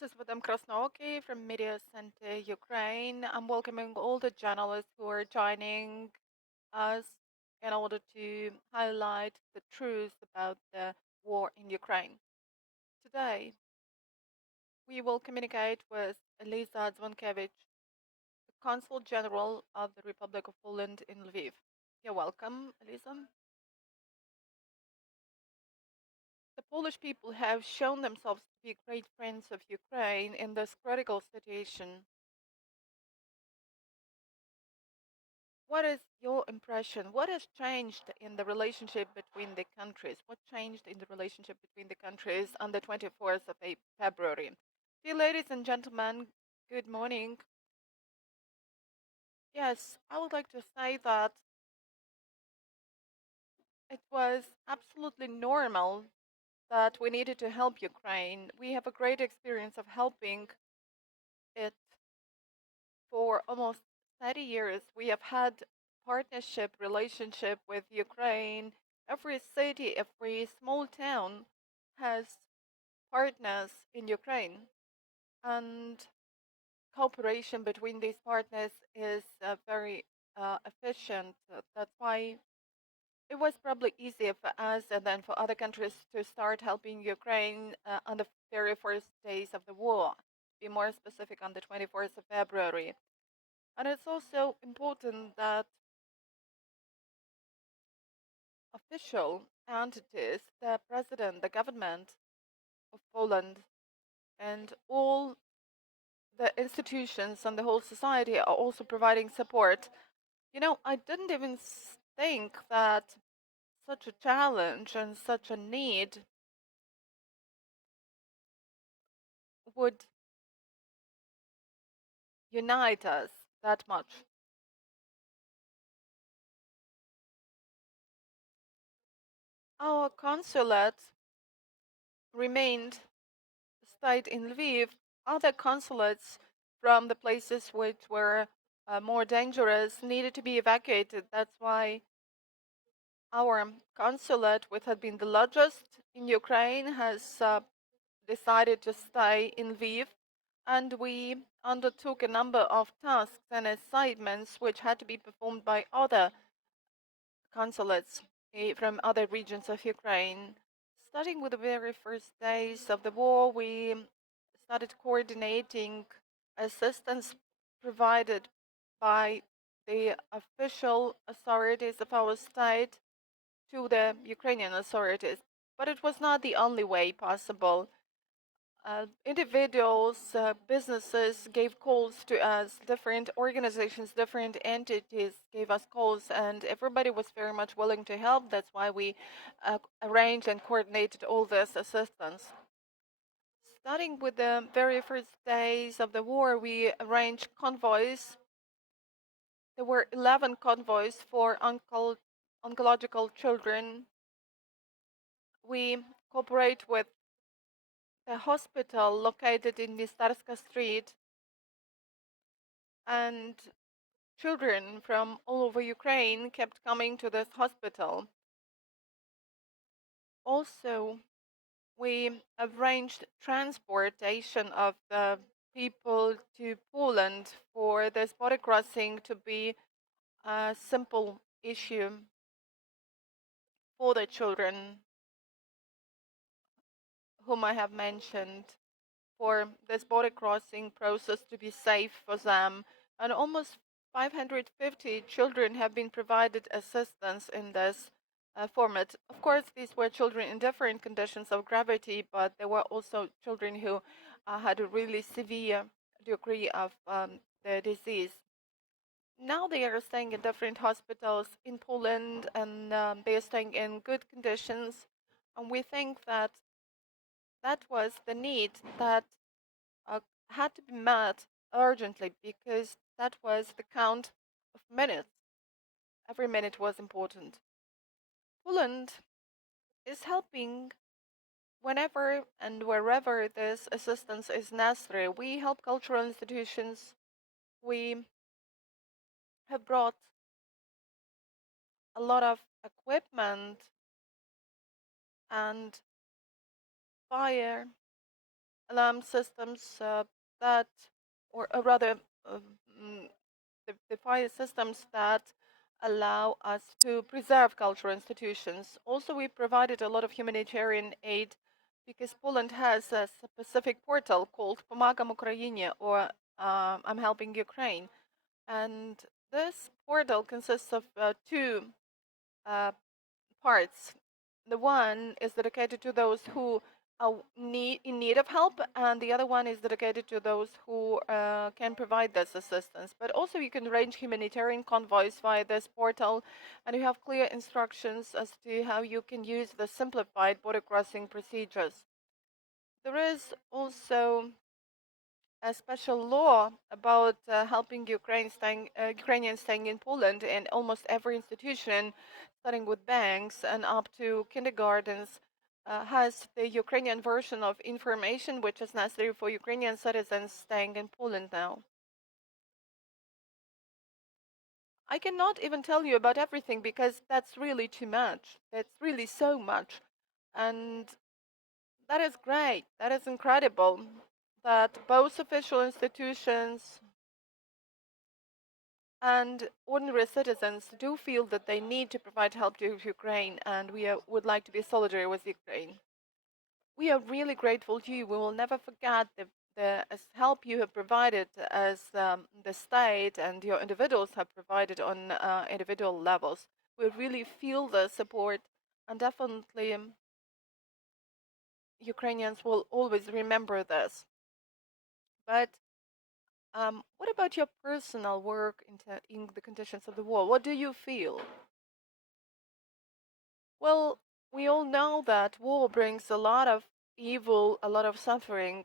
This is Madame Krasnooki from Медіацентру Ukraine. I'm welcoming all the journalists who are joining us in order to highlight the truth about the war in Ukraine. Today, we will communicate with Eliza Dzwonkiewicz, the Consul General of the Republic of Poland in Lviv. You're welcome, Eliza. The Polish people have shown themselves to be great friends of Ukraine in this critical situation. What is your impression? What has changed in the relationship between the countries? What changed in the relationship between the countries on the 24th of February? Dear ladies and gentlemen, good morning. Yes, I would like to say that it was absolutely normal that we needed to help Ukraine. We have a great experience of helping it for almost 30 years. We have had partnership relationship with Ukraine. Every city, every small town has partners in Ukraine, and cooperation between these partners is very efficient. That's why it was probably easier for us and then for other countries to start helping Ukraine on the very first days of the war. To be more specific, on the 24th of February. And it's also important that official entities, the president, the government of Poland, and all the institutions and the whole society are also providing support. You know, I didn't even think that such a challenge and such a need would unite us that much. Our consulate remained stayed in Lviv. Other consulates from the places which were more dangerous needed to be evacuated. That's why our consulate, which had been the largest in Ukraine, has decided to stay in Lviv, and we undertook a number of tasks and assignments which had to be performed by other consulates from other regions of Ukraine. Starting with the very first days of the war, we started coordinating assistance provided by the official authorities of our state to the Ukrainian authorities. But it was not the only way possible. Individuals, businesses gave calls to us, different organizations, different entities gave us calls, and everybody was very much willing to help. That's why we arranged and coordinated all this assistance. Starting with the very first days of the war, we arranged convoys. There were 11 convoys for oncological children. We cooperate with the hospital located in Nistarska Street, and children from all over Ukraine kept coming to this hospital. Also, we arranged transportation of the people to Poland for this border crossing to be a simple issue for the children whom I have mentioned, for this border crossing process to be safe for them. And almost 550 children have been provided assistance in this format. Of course, these were children in different conditions of gravity, but there were also children who had a really severe degree of the disease. Now they are staying in different hospitals in Poland, and they are staying in good conditions. And we think that that was the need that uh, had to be met urgently, because that was the count of minutes. Every minute was important. Poland is helping whenever and wherever this assistance is necessary. We help cultural institutions. We have brought a lot of equipment and fire alarm systems that, or rather, uh, mm, the fire systems that allow us to preserve cultural institutions. Also, we provided a lot of humanitarian aid because Poland has a specific portal called Pomagam Ukrainie, or I'm helping Ukraine. And this portal consists of two uh, parts. The one is dedicated to those who are in need of help, and the other one is dedicated to those who can provide this assistance. But also, you can arrange humanitarian convoys via this portal, and you have clear instructions as to how you can use the simplified border crossing procedures. There is also a special law about helping Ukrainians staying in Poland, and almost every institution, starting with banks and up to kindergartens, has the Ukrainian version of information which is necessary for Ukrainian citizens staying in Poland now. I cannot even tell you about everything because that's really too much. That's really so much. And that is great. That is incredible that both official institutions and ordinary citizens do feel that they need to provide help to Ukraine, and we would like to be solidary with Ukraine. We are really grateful to you. We will never forget the help you have provided as the state and your individuals have provided on individual levels. We really feel the support, and definitely Ukrainians will always remember this. But what about your personal work in the conditions of the war? What do you feel? Well, we all know that war brings a lot of evil, a lot of suffering.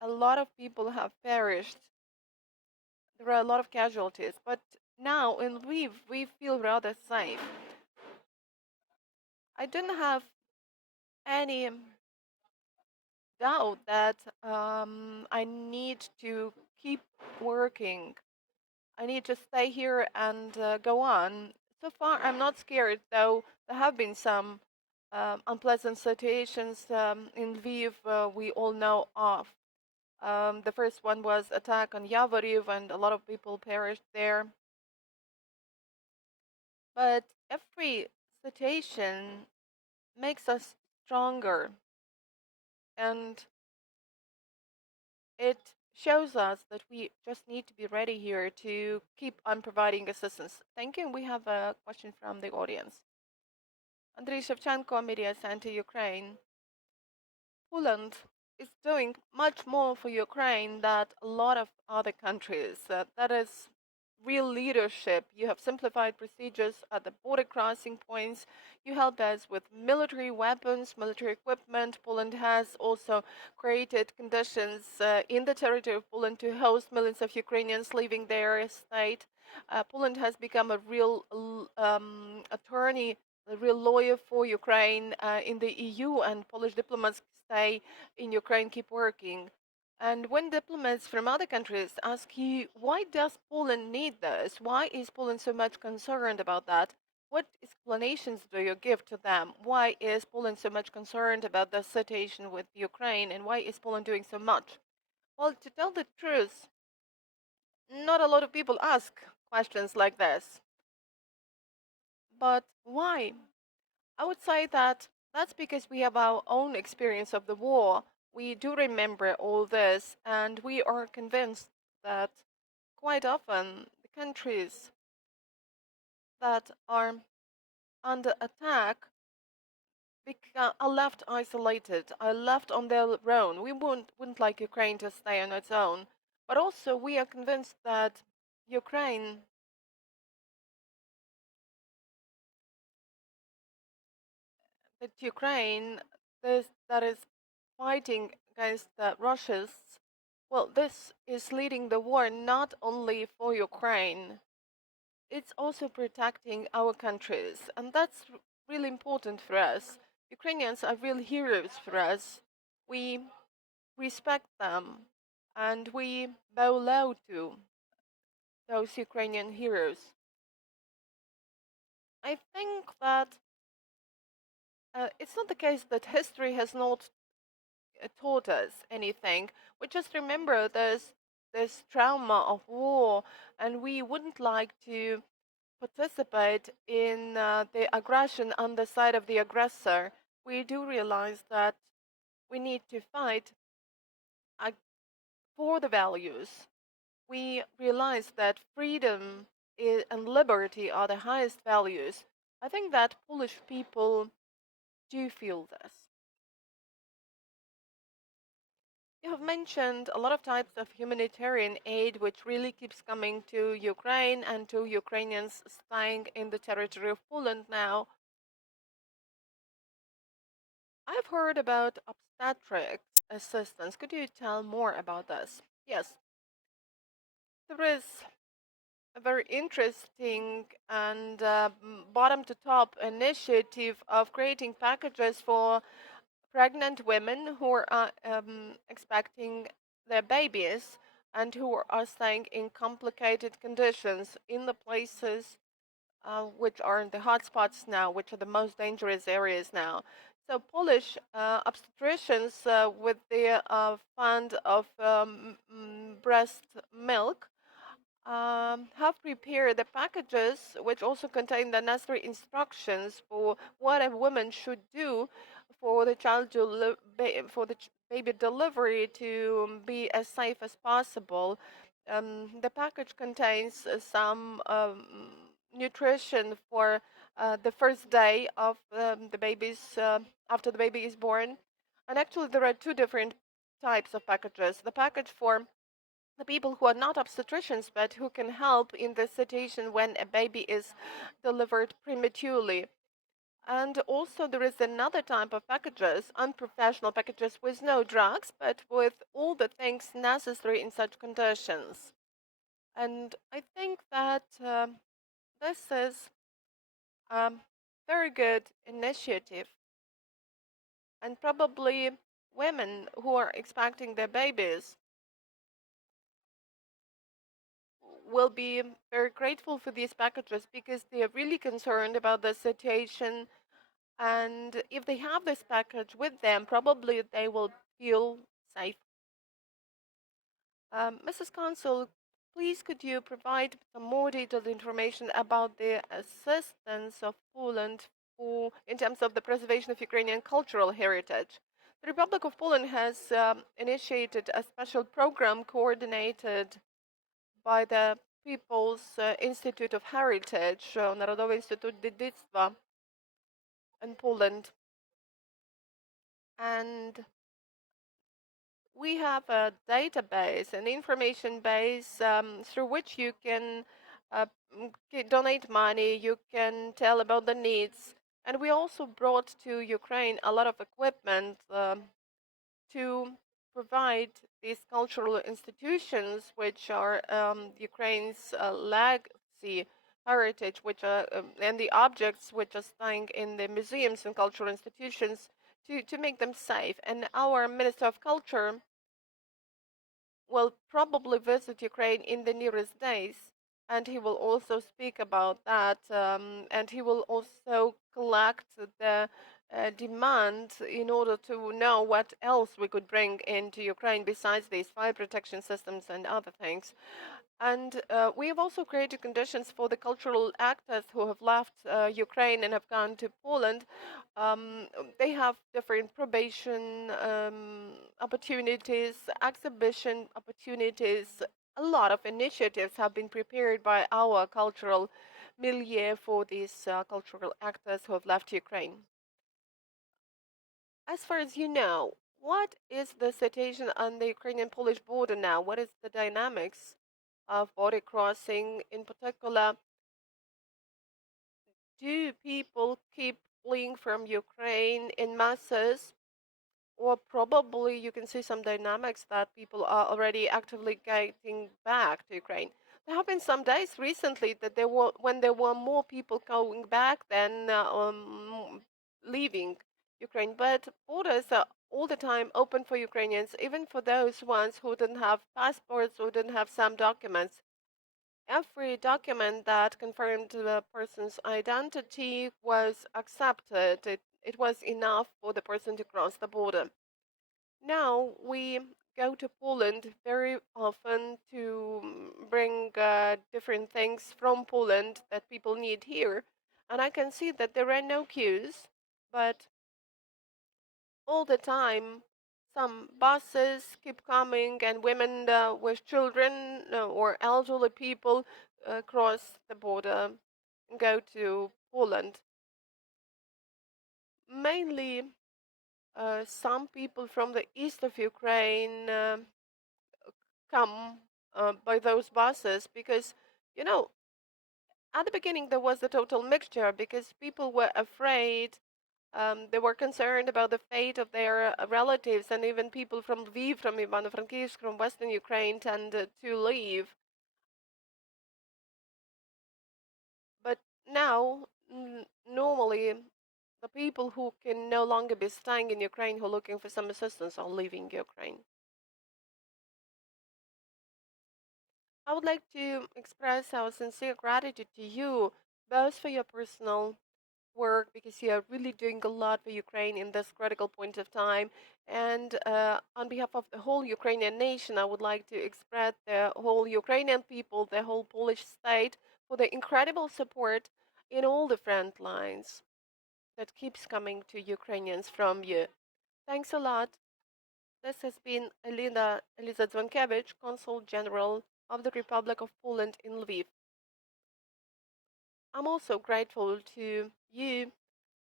A lot of people have perished. There are a lot of casualties. But now in Lviv, we feel rather safe. I didn't have any doubt that I need to keep working. I need to stay here and go on. So far, I'm not scared, though there have been some unpleasant situations in Lviv we all know of. The first one was attack on Yavoriv, and a lot of people perished there. But every situation makes us stronger, and it shows us that we just need to be ready here to keep on providing assistance. Thank you. We have a question from the audience. Andriy Shevchenko, Mediacentrу Ukraine. Poland is doing much more for Ukraine than a lot of other countries. That is real leadership. You have simplified procedures at the border crossing points. You help us with military weapons, military equipment. Poland has also created conditions in the territory of Poland to host millions of Ukrainians leaving their state. Poland has become a real attorney, a real lawyer for Ukraine in the EU, and Polish diplomats stay in Ukraine, keep working. And when diplomats from other countries ask you, why does Poland need this? Why is Poland so much concerned about that? What explanations do you give to them? Why is Poland so much concerned about the situation with Ukraine, and why is Poland doing so much? Well, to tell the truth, not a lot of people ask questions like this. But why? I would say that that's because we have our own experience of the war. We do remember all this, and we are convinced that quite often the countries that are under attack are left isolated, are left on their own. We wouldn't like Ukraine to stay on its own, but also we are convinced that Ukraine Ukraine that is fighting against the Russians. Well, this is leading the war not only for Ukraine, it's also protecting our countries, and that's really important for us. Ukrainians are real heroes for us. We respect them, and we bow low to those Ukrainian heroes. I think that It's not the case that history has not taught us anything. We just remember this trauma of war, and we wouldn't like to participate in the aggression on the side of the aggressor. We do realize that we need to fight uh, for the values. We realize that freedom and liberty are the highest values. I think that Polish people do feel this. You have mentioned a lot of types of humanitarian aid, which really keeps coming to Ukraine and to Ukrainians staying in the territory of Poland now. I've heard about obstetrics assistance. Could you tell more about this? Yes, there is a very interesting and bottom to top initiative of creating packages for pregnant women who are expecting their babies and who are staying in complicated conditions in the places which are in the hotspots now, which are the most dangerous areas now. So Polish obstetricians, with the fund of breast milk, have prepared the packages which also contain the necessary instructions for what a woman should do for the baby delivery to be as safe as possible. The package contains some nutrition for the first day of the baby's after the baby is born, and actually there are two different types of packages. The package for the people who are not obstetricians but who can help in the situation when a baby is delivered prematurely. And also, there is another type of packages, unprofessional packages with no drugs but with all the things necessary in such conditions. And I think that this is a very good initiative, and probably women who are expecting their babies will be very grateful for these packages because they are really concerned about the situation. And if they have this package with them, probably they will feel safe. Mrs. Consul, please could you provide some more detailed information about the assistance of Poland in terms of the preservation of Ukrainian cultural heritage? The Republic of Poland has initiated a special program coordinated by the People's Institute of Heritage, Narodowy Instytut Dziedzictwa in Poland. And we have a database, an information base through which you can donate money, you can tell about the needs. And we also brought to Ukraine a lot of equipment to provide these cultural institutions, which are Ukraine's legacy heritage, which are and the objects which are staying in the museums and cultural institutions to make them safe. And our Minister of Culture will probably visit Ukraine in the nearest days, and he will also speak about that, and he will also collect the demand in order to know what else we could bring into Ukraine besides these fire protection systems and other things. And we have also created conditions for the cultural actors who have left Ukraine and have gone to Poland. They have different probation opportunities, exhibition opportunities. A lot of initiatives have been prepared by our cultural milieu for these cultural actors who have left Ukraine. As far as you know, what is the situation on the Ukrainian-Polish border now? What is the dynamics of border crossing? In particular, do people keep fleeing from Ukraine in masses? Or probably you can see some dynamics that people are already actively getting back to Ukraine. There have been some days recently that when there were more people going back than leaving Ukraine. But borders are all the time open for Ukrainians, even for those ones who didn't have passports or didn't have some documents. Every document that confirmed the person's identity was accepted. it was enough for the person to cross the border. Now we go to Poland very often to bring different things from Poland that people need here. And I can see that there are no queues, but all the time some buses keep coming and women with children or elderly people cross the border and go to Poland. Mainly some people from the east of Ukraine come by those buses because, you know, at the beginning there was a total mixture because people were afraid. They were concerned about the fate of their relatives, and even people from Lviv, from Ivano-Frankivsk, from Western Ukraine tended to leave. But now, normally, the people who can no longer be staying in Ukraine, who are looking for some assistance, are leaving Ukraine. I would like to express our sincere gratitude to you, both for your personal work, because you are really doing a lot for Ukraine in this critical point of time. And on behalf of the whole Ukrainian nation, I would like to express the whole Ukrainian people, the whole Polish state, for the incredible support in all the front lines that keeps coming to Ukrainians from you. Thanks a lot. This has been Eliza Dzwonkiewicz, Consul General of the Republic of Poland in Lviv. I'm also grateful to you.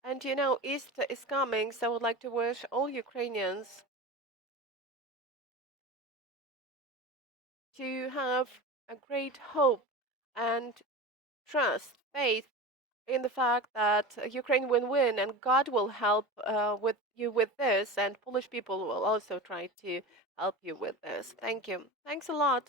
And you know, Easter is coming, so I would like to wish all Ukrainians to have a great hope and trust, faith in the fact that Ukraine will win and God will help with you with this, and Polish people will also try to help you with this. Thank you. Thanks a lot.